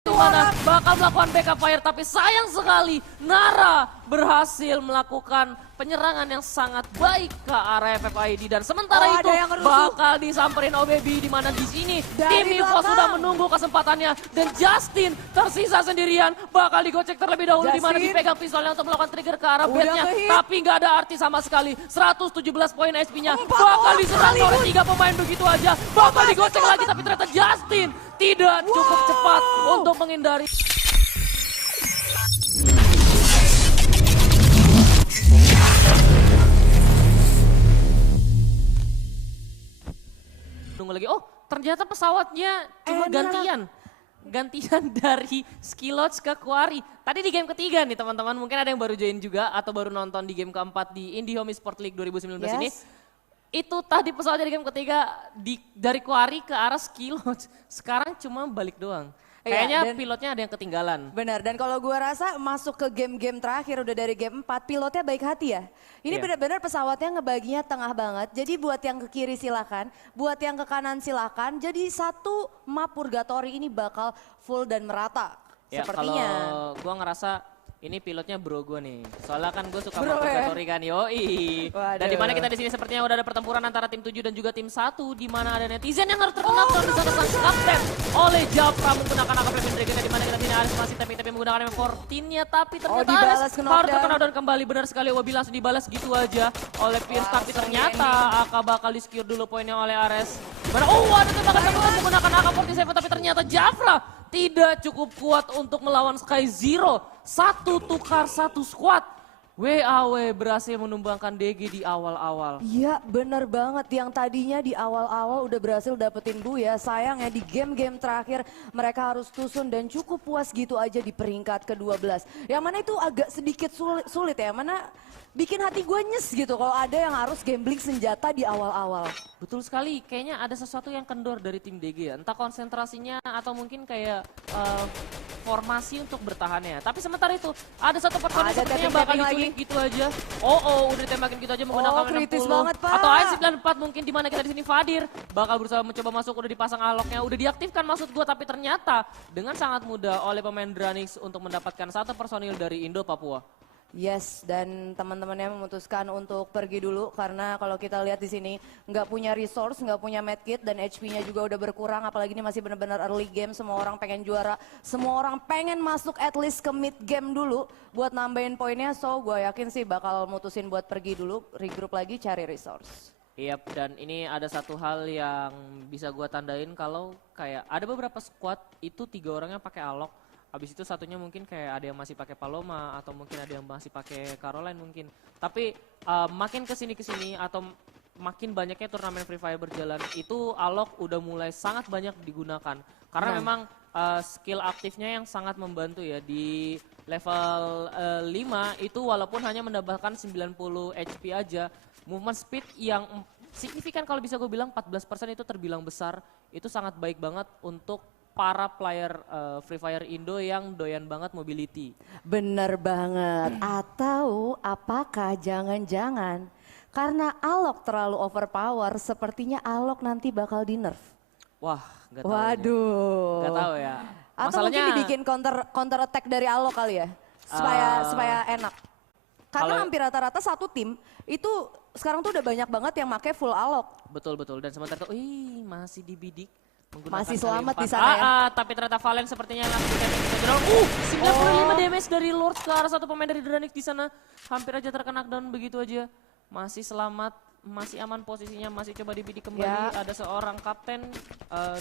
Dimana bakal melakukan backup fire, tapi sayang sekali Nara berhasil melakukan penyerangan yang sangat baik ke arah FFID, dan sementara itu bakal disamperin OBB, di mana di sini tim Evo sudah menunggu kesempatannya, dan Justin tersisa sendirian, bakal digocek terlebih dahulu, di mana dipegang pistolnya untuk melakukan trigger ke arah bednya, tapi nggak ada arti sama sekali. 117 poin HP-nya bakal diserang oleh 3 pemain begitu aja, bakal digocek lagi, tapi ternyata Justin tidak cukup cepat untuk menghindari. Tunggu lagi, oh ternyata pesawatnya cuma gantian dari Skilots ke Quarry. Tadi di game ketiga nih teman-teman, mungkin ada yang baru join juga atau baru nonton di game keempat di IndyHome Esports League 2019 ini. Itu tadi pesawatnya di game ketiga dari Quarry ke arah Skilots. Sekarang cuma balik doang. Kayaknya pilotnya ada yang ketinggalan. Benar, dan kalau gue rasa masuk ke game-game terakhir udah dari game 4, pilotnya baik hati ya. Ini benar-benar pesawatnya ngebaginya tengah banget. Jadi buat yang ke kiri silakan, buat yang ke kanan silakan. Jadi satu map purgatory ini bakal full dan merata. Ya, sepertinya. Kalau gue ngerasa ini pilotnya bro gue nih, soalnya kan gue suka purgatory kan, yoi. Dan dimana kita di sini sepertinya udah ada pertempuran antara tim 7 dan juga tim 1, di mana ada netizen yang harus terkena dan bisa kesang kapten oleh Japra menggunakan AK Flamin Dragon, dan dimana kita sini Ares masih tapi menggunakan M14-nya, tapi ternyata Ares harus terkena down kembali. Benar sekali, Wabi langsung dibalas gitu aja oleh Pierce, tapi ternyata AK bakal di-secure dulu poinnya oleh Ares. Dimana, ada tembakan menggunakan AK-47, tapi ternyata Japra tidak cukup kuat untuk melawan Sky Zero. Satu tukar satu squad. WAW berhasil menumbangkan DG di awal-awal. Iya bener banget, yang tadinya di awal-awal udah berhasil dapetin Buya. Sayangnya di game-game terakhir mereka harus tusun dan cukup puas gitu aja di peringkat ke-12. Yang mana itu agak sedikit sulit ya, mana bikin hati gue nyes gitu kalau ada yang harus gambling senjata di awal-awal. Betul sekali, kayaknya ada sesuatu yang kendor dari tim DG ya. Entah konsentrasinya atau mungkin kayak formasi untuk bertahannya. Tapi sementara itu ada satu personil sepertinya bakal diculik gitu aja. Udah ditembakin gitu aja menggunakan kritis 60 banget, Pak. atau AS94 mungkin, di mana kita di sini Fadir bakal berusaha mencoba masuk, udah dipasang aloknya, udah diaktifkan maksud gua, tapi ternyata dengan sangat mudah oleh pemain Dranix untuk mendapatkan satu personil dari Indo Papua. Yes, dan teman-temannya memutuskan untuk pergi dulu karena kalau kita lihat di sini nggak punya resource, nggak punya medkit, dan HP-nya juga udah berkurang. Apalagi ini masih benar-benar early game, semua orang pengen juara, semua orang pengen masuk at least ke mid game dulu buat nambahin poinnya. So gue yakin sih bakal mutusin buat pergi dulu, regroup lagi, cari resource. Iya, dan ini ada satu hal yang bisa gue tandain, kalau kayak ada beberapa squad itu 3 orangnya pakai alok. Habis itu satunya mungkin kayak ada yang masih pakai Paloma atau mungkin ada yang masih pakai Caroline mungkin. Tapi makin kesini atau makin banyaknya turnamen Free Fire berjalan, itu alok udah mulai sangat banyak digunakan. Karena memang skill aktifnya yang sangat membantu ya. Di level 5 itu walaupun hanya mendapatkan 90 HP aja, movement speed yang signifikan, kalau bisa gue bilang 14% itu terbilang besar. Itu sangat baik banget untuk para player Free Fire Indo yang doyan banget mobility. Bener banget. Atau apakah jangan-jangan karena alok terlalu overpower, sepertinya alok nanti bakal di nerf? Wah, gak tahu. Waduh. Gak tahu ya. Atau mungkin dibikin counter attack dari alok kali ya, supaya enak. Karena hampir rata-rata satu tim itu sekarang tuh udah banyak banget yang make full alok. Betul. Dan sementara itu, masih dibidik. Masih selamat di sana ya. Tapi ternyata Valen sepertinya langsung damage. 95 damage dari Lord ke arah satu pemain dari Dranix di sana. Hampir aja terkena knockdown begitu aja. Masih selamat, masih aman posisinya, masih coba dibidik kembali. Ada seorang kapten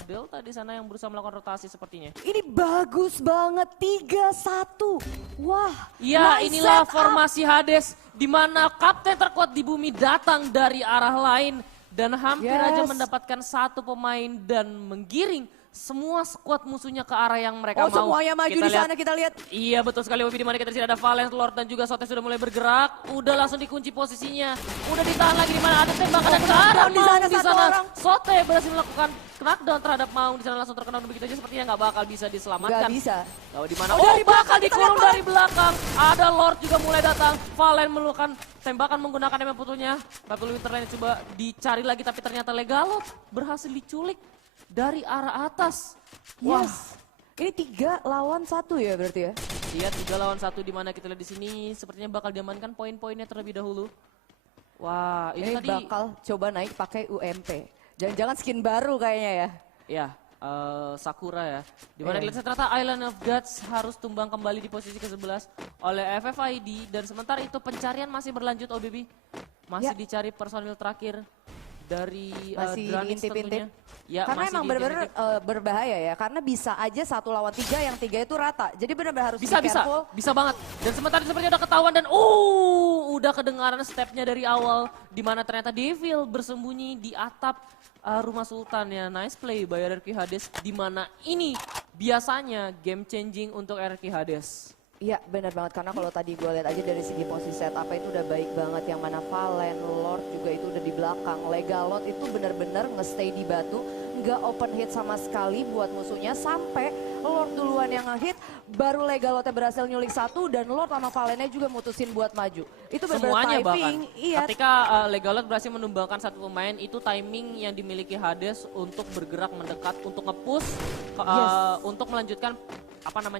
Delta di sana yang berusaha melakukan rotasi sepertinya. Ini bagus banget, 3-1. Wah. Ya, inilah formasi Hades, di mana kapten terkuat di bumi datang dari arah lain. Dan hampir aja mendapatkan satu pemain dan menggiring semua skuad musuhnya ke arah yang mereka mau. Semuanya maju di sana, kita lihat. Iya betul sekali, Wabi, di mana kita di sini ada Valence, Lord, dan juga Sote sudah mulai bergerak. Udah langsung dikunci posisinya. Udah ditahan lagi, di mana ada tembakan dan ke arah Maung di sana. Sote berhasil melakukan knockdown terhadap Maung di sana, langsung terkena begitu aja, sepertinya nggak bakal bisa diselamatkan. Nggak bisa. Tahu di mana? Bakal dikurung dari belakang. Ada Lord juga mulai datang. Valen melakukan tembakan menggunakan M40-nya. Tapi Winterland coba dicari lagi, tapi ternyata Legalot berhasil diculik dari arah atas. Yes. Ini 3 lawan 1 ya berarti ya? Iya, 3 lawan 1 di mana kita lihat di sini sepertinya bakal diamankan poin-poinnya terlebih dahulu. Wah, ini tadi bakal coba naik pakai UMP. Jangan-jangan skin baru kayaknya ya. ya Sakura ya. Dimana Iya. kita lihat ternyata Island of Gods harus tumbang kembali di posisi ke-11 oleh FFID dan sementara itu pencarian masih berlanjut OBB. Masih Ya. dicari personil terakhir dari Masih Dranix diintip-intip. tentunya. Ya, Karena masih emang benar-benar diintip-intip. berbahaya ya. Karena bisa aja 1 lawan 3 yang 3 itu rata. Jadi benar-benar harus Bisa, be bisa, careful. bisa banget. Dan sementara itu sepertinya udah ketahuan dan udah kedengaran stepnya dari awal. Dimana ternyata Devil bersembunyi di atap rumah Sultan ya. Nice play by RRQ Hades. Dimana ini biasanya game changing untuk RRQ Hades. Iya benar banget karena kalau tadi gue lihat aja dari segi posisi setup itu udah baik banget. Yang mana Valen, Lord juga itu udah di belakang. Legalot itu benar-benar nge-stay di batu. Nggak open hit sama sekali buat musuhnya sampai Lord duluan yang nge-hit. Baru Legalotnya berhasil nyulik 1 dan Lord sama Valennya juga mutusin buat maju. Itu benar-benar Semuanya bahkan. timing. Iya. Ketika Legalot berhasil menumbangkan 1 pemain, itu timing yang dimiliki Hades untuk bergerak mendekat, untuk nge-push, untuk melanjutkan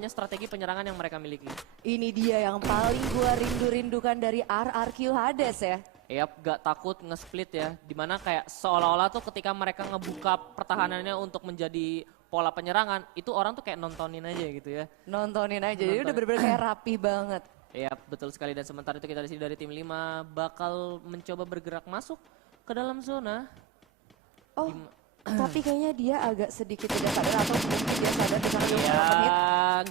strategi penyerangan yang mereka miliki. Ini dia yang paling gue rindu-rindukan dari RRQ Hades ya. Yap, gak takut nge-split ya. Dimana kayak seolah-olah tuh ketika mereka ngebuka pertahanannya untuk menjadi pola penyerangan, itu orang tuh kayak nontonin aja gitu ya. Nontonin aja, jadi udah bener-bener kayak rapi banget. Iya, betul sekali. Dan sementara itu kita di sini dari tim 5 bakal mencoba bergerak masuk ke dalam zona. Oh, tapi kayaknya dia agak sedikit tidak sadar atau mungkin dia sadar di sana dia Ya, open hit.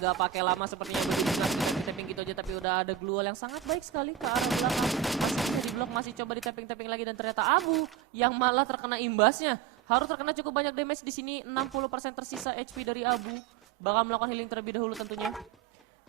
nggak pakai lama sepertinya begitu kita tapping gitu aja, tapi udah ada glual yang sangat baik sekali ke arah belakang. Masih bisa di blok, masih coba di tapping lagi dan ternyata Abu yang malah terkena imbasnya. Harus terkena cukup banyak damage di sini, 60% tersisa HP dari Abu. Bakal melakukan healing terlebih dahulu tentunya.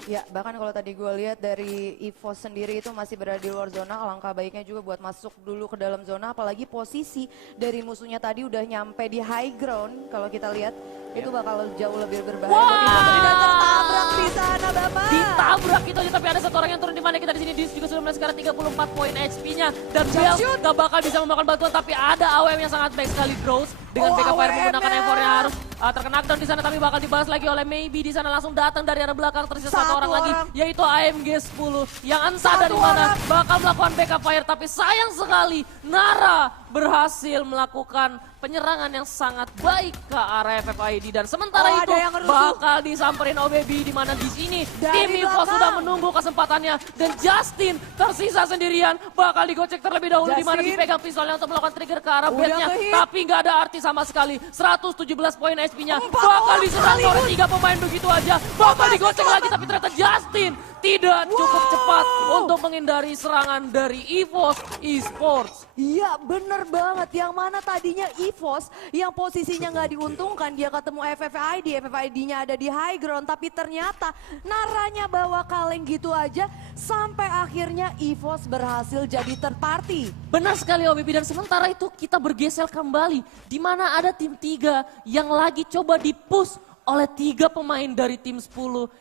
Ya, bahkan kalau tadi gue lihat dari EVOS sendiri itu masih berada di luar zona, alangkah baiknya juga buat masuk dulu ke dalam zona, apalagi posisi dari musuhnya tadi udah nyampe di high ground, kalau kita lihat itu bakal jauh lebih berbahaya. Wah! Dan tertabrak di sana, Bapak. Ditabrak itu aja, tapi ada satu orang yang turun di mana kita di sini. Dis juga sudah mulai sekarang 34 poin HP-nya dan Bell gak bakal bisa memakan bantuan, tapi ada AWM yang sangat baik sekali, Gross dengan BK Fire menggunakan effortnya harus terkena knockdown di sana, tapi bakal dibahas lagi oleh Maybe di sana langsung datang dari arah belakang tersisa satu orang lagi, yaitu AMG 10 yang entah dari mana bakal melakukan BK Fire, tapi sayang sekali Nara berhasil melakukan penyerangan yang sangat baik ke arah FFID dan sementara itu bakal disamperin OBB di mana di sini tim Evo sudah menunggu kesempatannya dan Justin tersisa sendirian bakal digocek terlebih dahulu di mana dipegang pistolnya untuk melakukan trigger ke arah bednya, tapi nggak ada arti sama sekali. 117 poin HP-nya bakal diserang oleh 3 pemain begitu aja, bakal digocek lagi, tapi ternyata Justin tidak cukup cepat untuk menghindari serangan dari EVOS Esports. Iya bener banget, yang mana tadinya EVOS yang posisinya nggak diuntungkan, dia ketemu FFID-nya ada di high ground, tapi ternyata Naranya bawa kaleng gitu aja, sampai akhirnya EVOS berhasil jadi third party. Benar sekali OBB, dan sementara itu kita bergeser kembali, di mana ada tim 3 yang lagi coba di-push oleh 3 pemain dari tim 10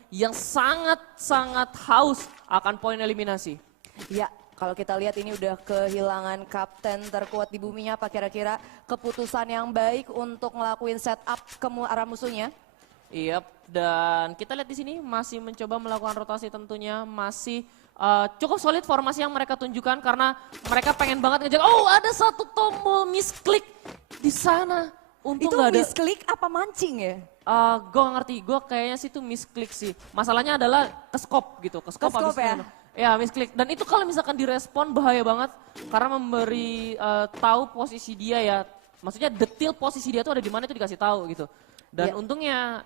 yang sangat-sangat haus akan poin eliminasi. Ya, kalau kita lihat ini udah kehilangan kapten terkuat di buminya, apa kira-kira keputusan yang baik untuk ngelakuin setup ke arah musuhnya? Iya, dan kita lihat di sini masih mencoba melakukan rotasi tentunya, masih cukup solid formasi yang mereka tunjukkan karena mereka pengen banget ngejar. Oh, ada satu tombol misklik di sana. Untung itu nggak ada. misklik apa mancing ya? Gue gak ngerti, gue kayaknya sih itu misklik sih. Masalahnya adalah ke scope gitu, ke scope Ke-scope ya? Ya misklik, dan itu kalau misalkan direspon bahaya banget karena memberi tahu posisi dia ya. Maksudnya detail posisi dia tuh ada di mana itu dikasih tahu gitu. Dan untungnya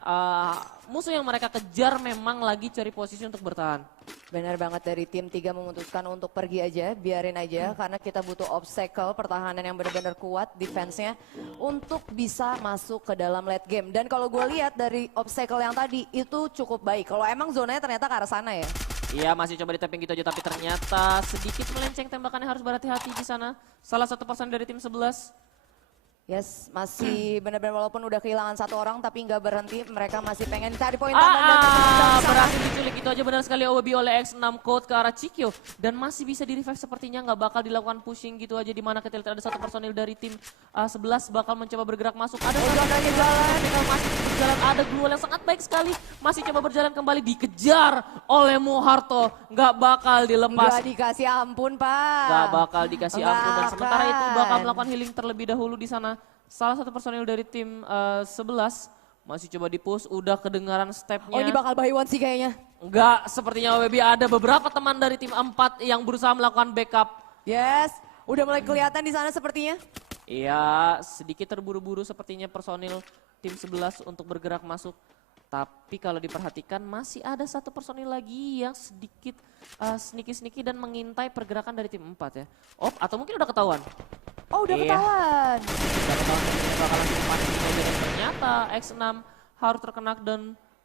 musuh yang mereka kejar memang lagi cari posisi untuk bertahan. Benar banget, dari tim 3 memutuskan untuk pergi aja, biarin aja karena kita butuh obstacle pertahanan yang benar-benar kuat defense-nya untuk bisa masuk ke dalam late game. Dan kalau gue lihat dari obstacle yang tadi itu cukup baik. Kalau emang zonanya ternyata ke arah sana ya. Iya, masih coba di tapping gitu aja, tapi ternyata sedikit melenceng tembakannya, harus berhati-hati di sana. Salah satu person dari tim 11. Yes, masih benar-benar walaupun udah kehilangan satu orang tapi nggak berhenti. Mereka masih pengen cari poin tambahan dan terus Berhasil diculik itu aja benar sekali OWB oleh X6 Code ke arah Cikyo. Dan masih bisa di revive sepertinya nggak bakal dilakukan pushing gitu aja. Dimana kita lihat ada satu personil dari tim 11 bakal mencoba bergerak masuk. Ada jalan. masih berjalan, ada Gluol yang sangat baik sekali. Masih coba berjalan kembali, dikejar oleh Moharto. Nggak bakal dilepas. Nggak dikasih ampun, Pak. Nggak bakal dikasih ampun. Dan Nggak sementara itu bakal akan. melakukan healing terlebih dahulu di sana. Salah satu personil dari tim 11 masih coba di-push, udah kedengaran stepnya. Oh ini bakal buy one sih kayaknya. Enggak, sepertinya WB ada beberapa teman dari tim 4 yang berusaha melakukan backup. Yes, udah mulai kelihatan di sana sepertinya. Iya, sedikit terburu-buru sepertinya personil tim 11 untuk bergerak masuk. Tapi kalau diperhatikan masih ada satu personil lagi yang sedikit sneaky-sneaky dan mengintai pergerakan dari tim 4 ya. Oh, atau mungkin udah ketahuan. Oh udah Iya. ketahuan. Udah ketahuan bakalan tim 4 ini aja dan ternyata X6 harus terkena dan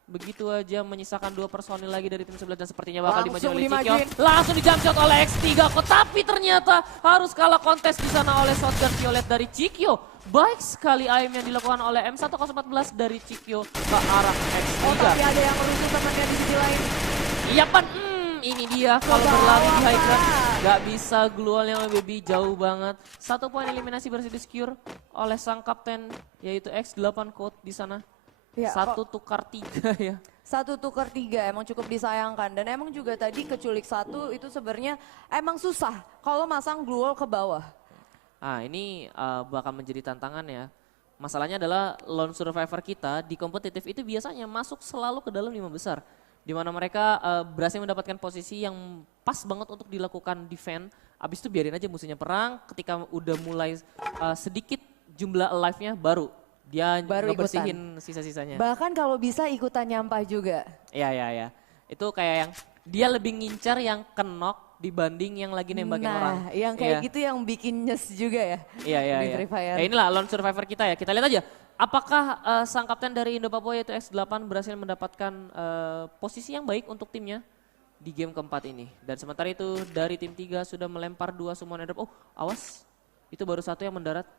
begitu aja menyisakan 2 personil lagi dari tim 11 dan sepertinya bakal Langsung dimajuin oleh Cikyo. dimajuin. Langsung di jump shot oleh X3 kok, tapi ternyata harus kalah kontes di sana oleh shotgun violet dari Cikyo. Baik sekali aim yang dilakukan oleh M1014 dari Cikyo ke arah X3. Oh tapi ada yang merusuh temannya di sisi lain. Iya pan, ini dia kalau bawah, berlari di high ground Pak. nggak bisa, Gluolnya baby jauh banget. 1 poin eliminasi berhasil di-secure oleh sang kapten yaitu X8 Code di sana. Ya, 1 tukar 3 ya. 1 tukar 3 emang cukup disayangkan dan emang juga tadi keculik 1 itu sebenarnya emang susah kalau masang Gluol ke bawah. Ah ini bakal menjadi tantangan ya. Masalahnya adalah lone survivor kita di kompetitif itu biasanya masuk selalu ke dalam 5 besar. Di mana mereka berhasil mendapatkan posisi yang pas banget untuk dilakukan defend. Abis itu biarin aja musuhnya perang, ketika udah mulai sedikit jumlah alive-nya baru dia ngebersihin sisa-sisanya. Bahkan kalau bisa ikutan nyampah juga. Iya. Itu kayak yang dia lebih ngincar yang kenok dibanding yang lagi nembakin orang. Nah, yang kayak Iya. gitu yang bikin nyes juga ya. Iya. Di Free Fire. Ya inilah lone survivor kita ya. Kita lihat aja. Apakah sang kapten dari Indo Papua yaitu X8 berhasil mendapatkan posisi yang baik untuk timnya di game keempat ini. Dan sementara itu dari tim 3 sudah melempar 2 summon airdrop. Oh awas, itu baru 1 yang mendarat.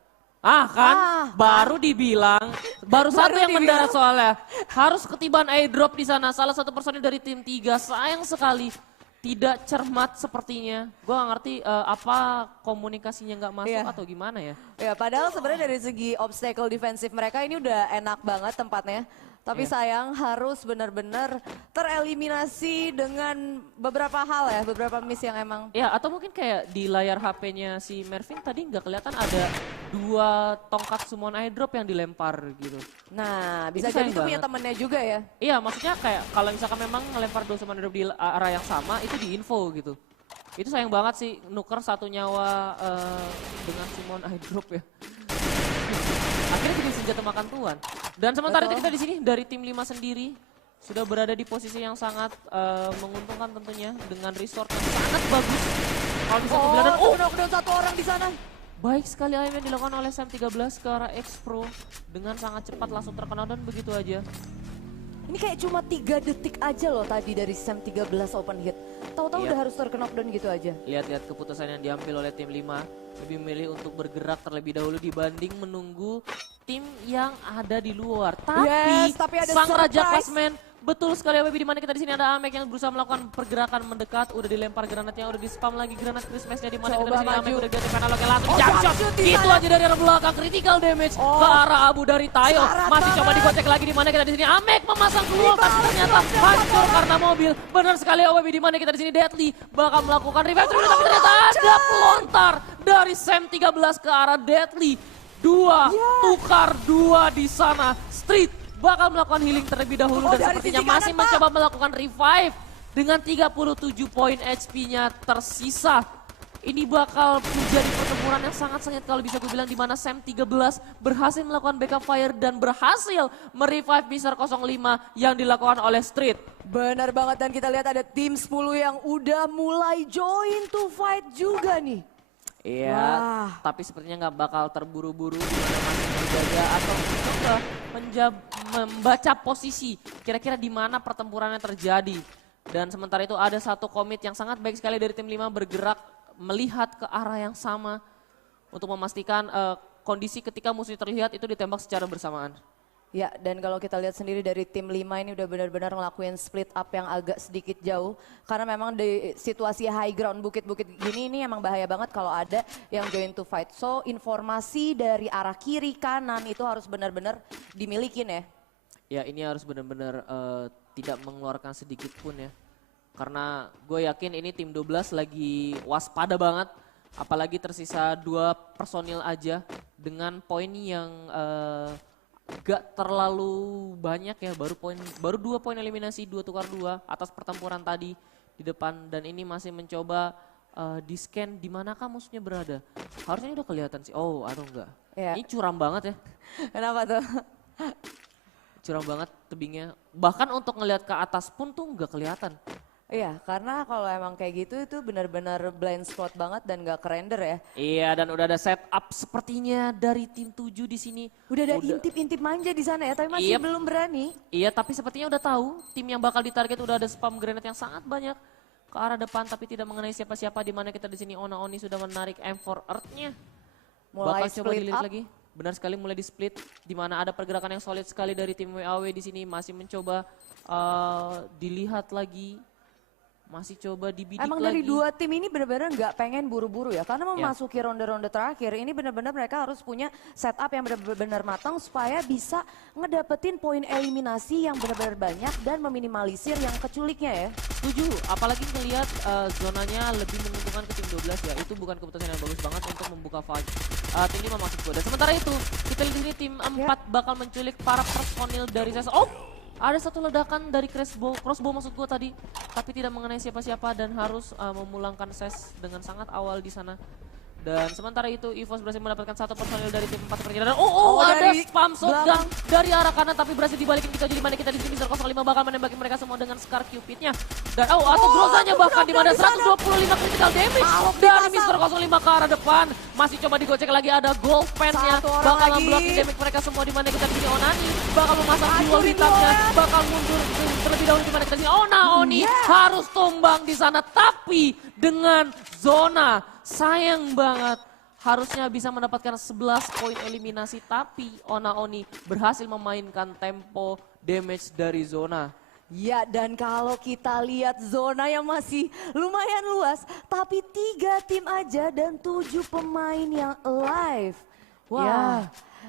Baru dibilang, baru 1 yang mendarat soalnya. Harus ketiban airdrop di sana. Salah satu personil dari tim 3 sayang sekali. Tidak cermat sepertinya. Gue gak ngerti apa komunikasinya nggak masuk atau gimana ya. Ya padahal sebenarnya dari segi obstacle defensif mereka ini udah enak banget tempatnya. Tapi sayang harus benar-benar tereliminasi dengan beberapa hal ya, beberapa miss yang emang. Ya atau mungkin kayak di layar HP-nya si Mervin tadi nggak kelihatan ada 2 tongkat summon airdrop yang dilempar gitu. Nah bisa Itu jadi sayang itu punya banget. temennya juga ya. Iya maksudnya kayak kalau misalkan memang ngelempar 2 summon airdrop di arah yang sama itu di info gitu. Itu sayang banget sih nuker 1 nyawa dengan summon airdrop ya. Akhirnya jadi senjata makan tuan. Dan sementara itu kita di sini dari tim 5 sendiri sudah berada di posisi yang sangat menguntungkan tentunya dengan resort yang sangat bagus. Kalau bisa dibilang dan knockdown 1 orang di sana. baik sekali aim yang dilakukan oleh Sam 13 ke arah X Pro dengan sangat cepat langsung terkenal dan begitu aja. Ini kayak cuma 3 detik aja loh tadi dari Sam 13 open hit. Tahu-tahu udah harus terknockdown gitu aja. Lihat-lihat keputusan yang diambil oleh tim 5. Lebih memilih untuk bergerak terlebih dahulu dibanding menunggu tim yang ada di luar. Tapi, tapi ada sang raja surprise. klasmen, betul sekali WB, di mana kita di sini ada Amek yang berusaha melakukan pergerakan mendekat, udah dilempar granatnya, udah di-spam lagi granat Christmas-nya, di mana kita di sini Amek udah ganti penalognya langsung jump shot. Gitu aja dari arah belakang, critical damage ke arah Abu dari Tayo. Masih coba digocek lagi di mana kita di sini Amek memasang keluar, tapi ternyata hancur karena mobil. Benar sekali WB, di mana kita di sini Deadly bakal melakukan revive terus, tapi ternyata ada pelontar dari Sam 13 ke arah Deadly. 2 tukar 2 di sana. Street bakal melakukan healing terlebih dahulu dan sepertinya masih mencoba melakukan revive dengan 37 poin HP-nya tersisa. Ini bakal menjadi pertempuran yang sangat sengit kalau bisa gue bilang, di mana Sam 13 berhasil melakukan backup fire dan berhasil merevive Mister 05 yang dilakukan oleh Street. Benar banget, dan kita lihat ada tim 10 yang udah mulai join to fight juga nih. Iya, tapi sepertinya nggak bakal terburu-buru, di mana masih menjaga atau mencoba membaca posisi kira-kira di mana pertempurannya terjadi. Dan sementara itu ada satu komit yang sangat baik sekali dari tim 5 bergerak melihat ke arah yang sama untuk memastikan kondisi ketika musuh terlihat itu ditembak secara bersamaan. Ya, dan kalau kita lihat sendiri dari tim 5 ini udah benar-benar ngelakuin split up yang agak sedikit jauh. Karena memang di situasi high ground bukit-bukit gini ini emang bahaya banget kalau ada yang join to fight. So informasi dari arah kiri kanan itu harus benar-benar dimilikin ya. Ya ini harus benar-benar tidak mengeluarkan sedikit pun ya. Karena gue yakin ini tim 12 lagi waspada banget. Apalagi tersisa 2 personil aja dengan poin yang gak terlalu banyak ya, baru 2 poin eliminasi, 2 tukar 2 atas pertempuran tadi di depan, dan ini masih mencoba di scan di manakah musuhnya berada. Harusnya udah kelihatan sih. Oh, atau enggak. Ya. Ini curam banget ya. Kenapa tuh? Curam banget tebingnya. Bahkan untuk ngelihat ke atas pun tuh nggak kelihatan. Iya, karena kalau emang kayak gitu itu benar-benar blind spot banget dan gak kerender ya. Iya, dan udah ada setup sepertinya dari tim 7 di sini. Udah ada intip-intip manja di sana ya, tapi masih belum berani. Iya, tapi sepertinya udah tahu tim yang bakal ditarget udah ada spam grenade yang sangat banyak ke arah depan, tapi tidak mengenai siapa-siapa. Di mana kita di sini Ona Oni sudah menarik M4 Earth-nya. Mulai Bakal coba split dilihat up. lagi. Benar sekali mulai di split, di mana ada pergerakan yang solid sekali dari tim WAW di sini, masih mencoba dilihat lagi. Masih coba dibidik Emang lagi. dari 2 tim ini benar-benar nggak pengen buru-buru ya. Karena Ya. memasuki ronde-ronde terakhir ini benar-benar mereka harus punya setup yang benar-benar matang supaya bisa ngedapetin poin eliminasi yang benar-benar banyak dan meminimalisir yang keculiknya ya. Setuju, apalagi ngelihat zonanya lebih menguntungkan ke tim 12 ya. Itu bukan keputusan yang bagus banget untuk membuka fight. Tim 5 maksud gue. Dan sementara itu, kita lihat di sini tim 4 bakal menculik para personil dari SES. Oh! Ada satu ledakan dari crossbow maksud gue tadi, tapi tidak mengenai siapa-siapa dan harus memulangkan SES dengan sangat awal di sana. Dan sementara itu EVOS berhasil mendapatkan 1 personil dari tim 4 perjalanan. Ada dari spam shotgun dari arah kanan tapi berhasil dibalikin kita, jadi mana kita di sini Mr. 05 bakal menembaki mereka semua dengan Scar Cupidnya. Dan atau Grozanya bahkan di mana 125 critical damage dari Mr. 05 ke arah depan. Masih coba digocek lagi, ada gold pen-nya bakal memblocking damage mereka semua, di mana kita di sini Onani bakal memasang dual hitamnya, bakal mundur terlebih dahulu di mana kita di sini Oni harus tumbang di sana, tapi dengan zona. Sayang banget, harusnya bisa mendapatkan 11 poin eliminasi, tapi Ona Oni berhasil memainkan tempo damage dari zona. Ya, dan kalau kita lihat zona yang masih lumayan luas, tapi 3 tim aja dan 7 pemain yang alive. Wah. Ya,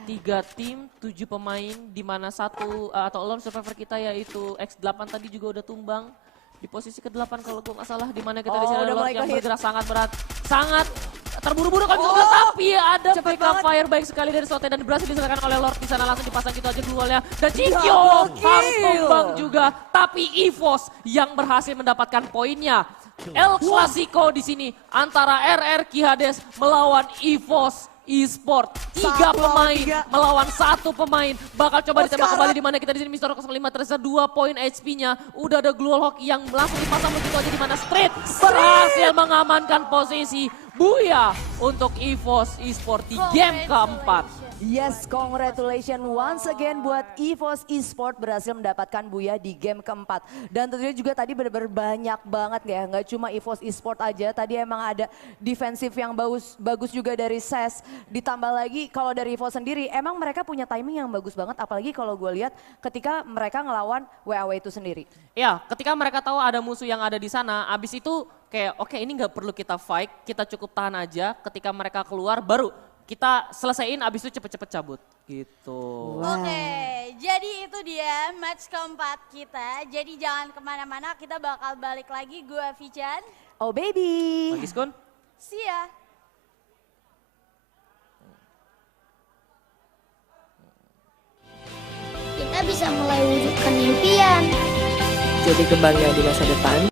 3 tim, 7 pemain, di mana satu atau lone survivor kita yaitu X8 tadi juga udah tumbang. Di posisi ke-8 kalau gue nggak salah, di mana kita di sini ada Lord yang bergerak sangat berat, sangat terburu-buru kalau bisa, tapi ada PK fire baik sekali dari Sote dan berhasil diselesaikan oleh Lord di sana, langsung dipasang gitu aja dualnya, dan Cikyo harus tumbang juga, tapi EVOS yang berhasil mendapatkan poinnya. El Clasico di sini antara RRQ Hades melawan EVOS Esport, 3 pemain melawan 1 pemain, bakal coba ditembak kembali, di mana kita di sini Mr. 05 tersisa 2 poin HP-nya, udah ada Glue Hawk yang langsung dipasang begitu aja, di mana Street berhasil mengamankan posisi Buya untuk EVOS Esport di game keempat. Yes, congratulations once again buat EVOS Esport berhasil mendapatkan Buya di game keempat. Dan tentunya juga tadi benar-benar banyak banget ya, nggak cuma EVOS Esport aja, tadi emang ada defensif yang bagus juga dari SES. Ditambah lagi kalau dari EVOS sendiri, emang mereka punya timing yang bagus banget, apalagi kalau gue lihat ketika mereka ngelawan WAW itu sendiri. Ya, ketika mereka tahu ada musuh yang ada di sana, abis itu kayak oke, ini nggak perlu kita fight, kita cukup tahan aja, ketika mereka keluar baru kita selesaiin, abis itu cepet-cepet cabut gitu. Oke, jadi itu dia match keempat kita. Jadi jangan kemana-mana, kita bakal balik lagi. Gua Vichan. Oh baby. Bang Iskun? See ya. Kita bisa mulai wujudkan impian. Jadi kebanggaan di masa depan.